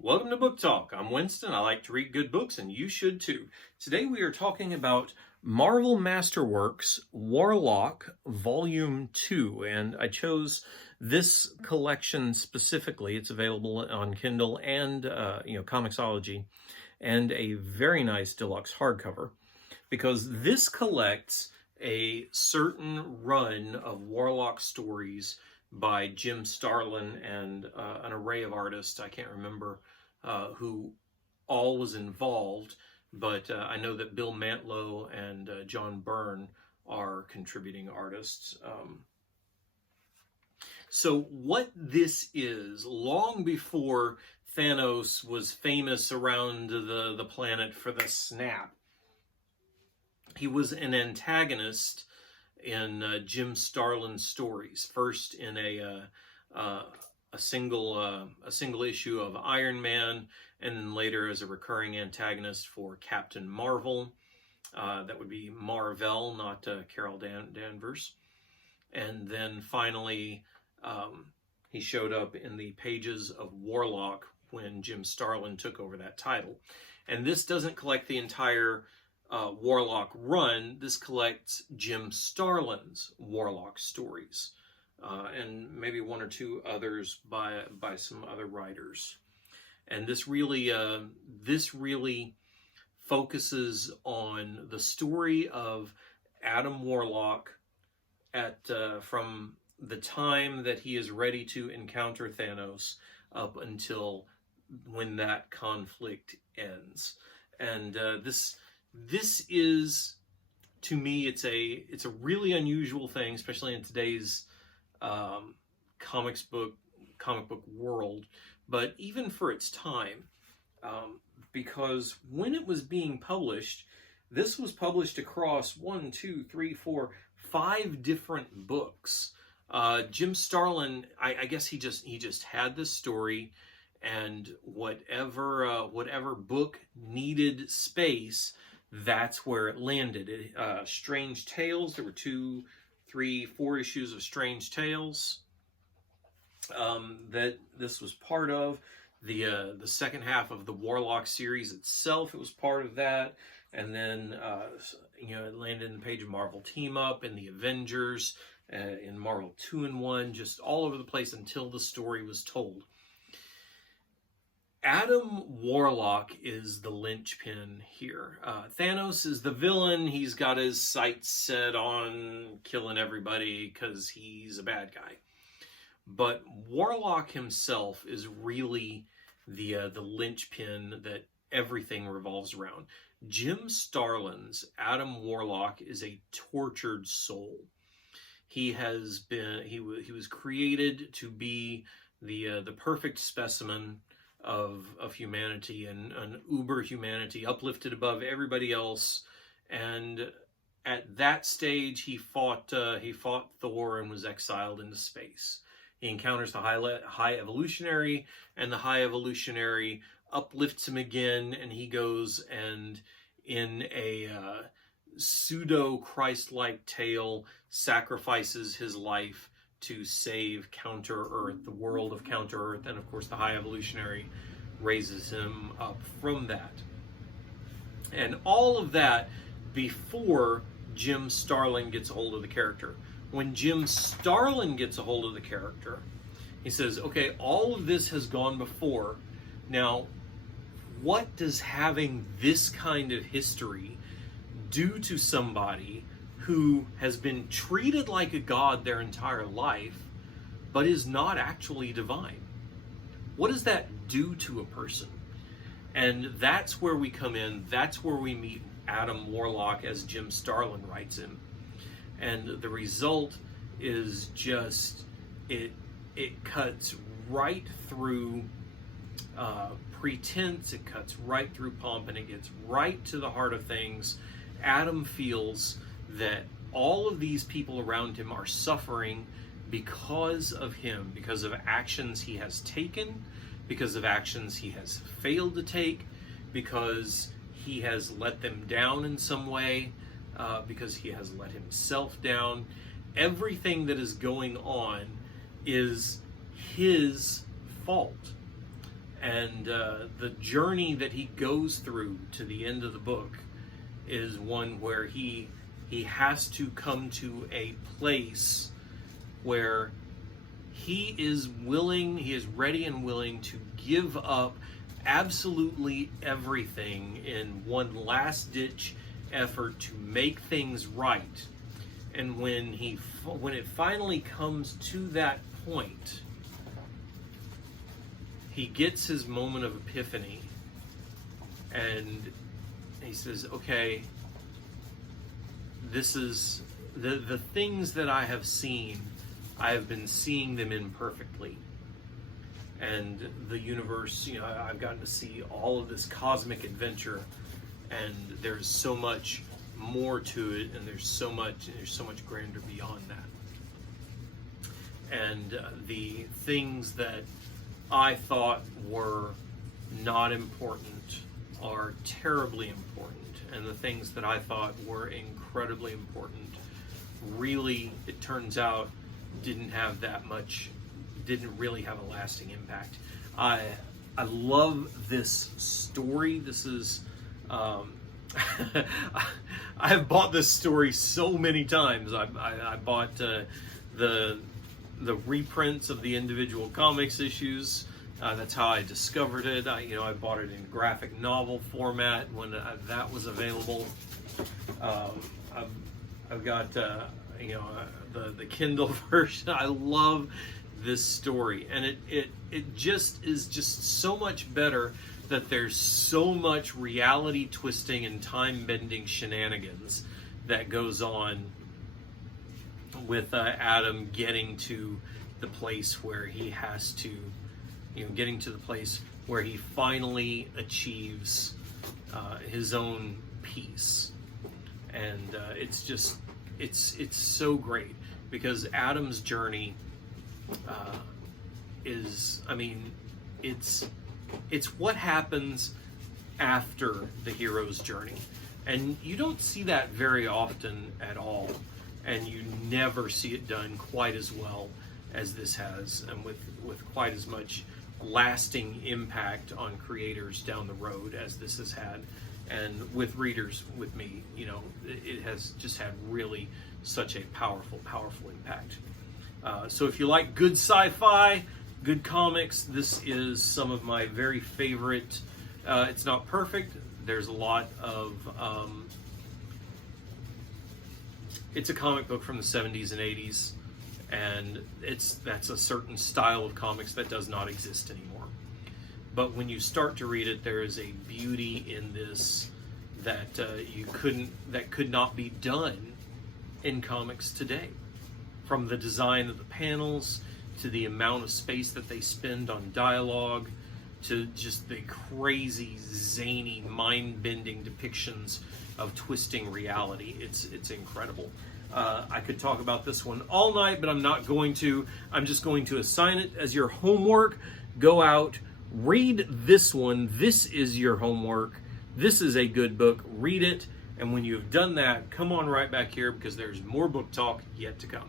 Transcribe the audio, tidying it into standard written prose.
Welcome to Book Talk. I'm Winston. I like to read good books, and you should too. Today we are talking about Marvel Masterworks Warlock Volume 2, and I chose this collection specifically. It's available on Kindle and Comixology, and a very nice deluxe hardcover, because this collects a certain run of Warlock stories by Jim Starlin and an array of artists. I can't remember who all was involved, but I know that Bill Mantlo and John Byrne are contributing artists. So what this is, long before Thanos was famous around the planet for the snap, he was an antagonist in Jim Starlin's stories. First in a single issue of Iron Man, and then later as a recurring antagonist for Captain Marvel. That would be Marvel, not Carol Danvers. And then finally, he showed up in the pages of Warlock when Jim Starlin took over that title. And this doesn't collect the entire Warlock run. This collects Jim Starlin's Warlock stories, and maybe one or two others by some other writers. And this really focuses on the story of Adam Warlock from the time that he is ready to encounter Thanos up until when that conflict ends. And this is, to me, it's a really unusual thing, especially in today's comic book world, but even for its time, because when it was being published, this was published across 5 different books. Jim Starlin, I guess he just had this story, and whatever book needed space, that's where it landed. Strange Tales, there were 2, 3, 4 issues of Strange Tales that this was part of. The second half of the Warlock series itself, it was part of that. And then it landed in the page of Marvel Team Up and the Avengers, in Marvel 2-in-1, just all over the place until the story was told. Adam Warlock is the linchpin here. Thanos is the villain. He's got his sights set on killing everybody because he's a bad guy. But Warlock himself is really the linchpin that everything revolves around. Jim Starlin's Adam Warlock is a tortured soul. He was created to be the perfect specimen of humanity, and an uber humanity, uplifted above everybody else. And at that stage, he fought Thor and was exiled into space. He encounters the high evolutionary, and the high evolutionary uplifts him again, and he goes and, in a pseudo Christ-like tale, sacrifices his life to save Counter-Earth, the world of Counter-Earth, and of course the High Evolutionary raises him up from that. And all of that before Jim Starlin gets a hold of the character. When Jim Starlin gets a hold of the character, he says, okay, all of this has gone before. Now, what does having this kind of history do to somebody who has been treated like a god their entire life, but is not actually divine? What does that do to a person? And that's where we come in. That's where we meet Adam Warlock as Jim Starlin writes him. And the result is just, it cuts right through pretense, it cuts right through pomp, and it gets right to the heart of things. Adam feels that all of these people around him are suffering because of him, because of actions he has taken, because of actions he has failed to take, because he has let them down in some way, because he has let himself down. Everything that is going on is his fault. And the journey that he goes through to the end of the book is one where he has to come to a place where he is ready and willing to give up absolutely everything in one last ditch effort to make things right. And when it finally comes to that point, he gets his moment of epiphany, and he says, okay, this is the things that I have seen, I have been seeing them imperfectly. And the universe, I've gotten to see all of this cosmic adventure, and there's so much more to it, and there's so much grander beyond that. And the things that I thought were not important are terribly important, and the things that I thought were incredibly important really, it turns out, didn't really have a lasting impact. I love this story. This is I have bought this story so many times. I bought the reprints of the individual comics issues. That's how I discovered it. I bought it in graphic novel format when that was available. I've got the Kindle version. I love this story, and it just is just so much better that there's so much reality twisting and time bending shenanigans that goes on with Adam getting to the place where he has to, getting to the place where he finally achieves his own peace. And it's so great, because Adam's journey it's what happens after the hero's journey. And you don't see that very often at all. And you never see it done quite as well as this has, and with quite as much lasting impact on creators down the road as this has had, and with readers, with me. It has just had really such a powerful impact. So if you like good sci-fi, good comics, this is some of my very favorite. It's not perfect. There's a lot of it's a comic book from the 70s and 80s, and that's a certain style of comics that does not exist anymore. But when you start to read it, there is a beauty in this that could not be done in comics today. From the design of the panels, to the amount of space that they spend on dialogue, to just the crazy, zany, mind-bending depictions of twisting reality. It's incredible. I could talk about this one all night, but I'm not going to. I'm just going to assign it as your homework. Go out, read this one. This is your homework. This is a good book. Read it, and when you've done that, come on right back here, because there's more book talk yet to come.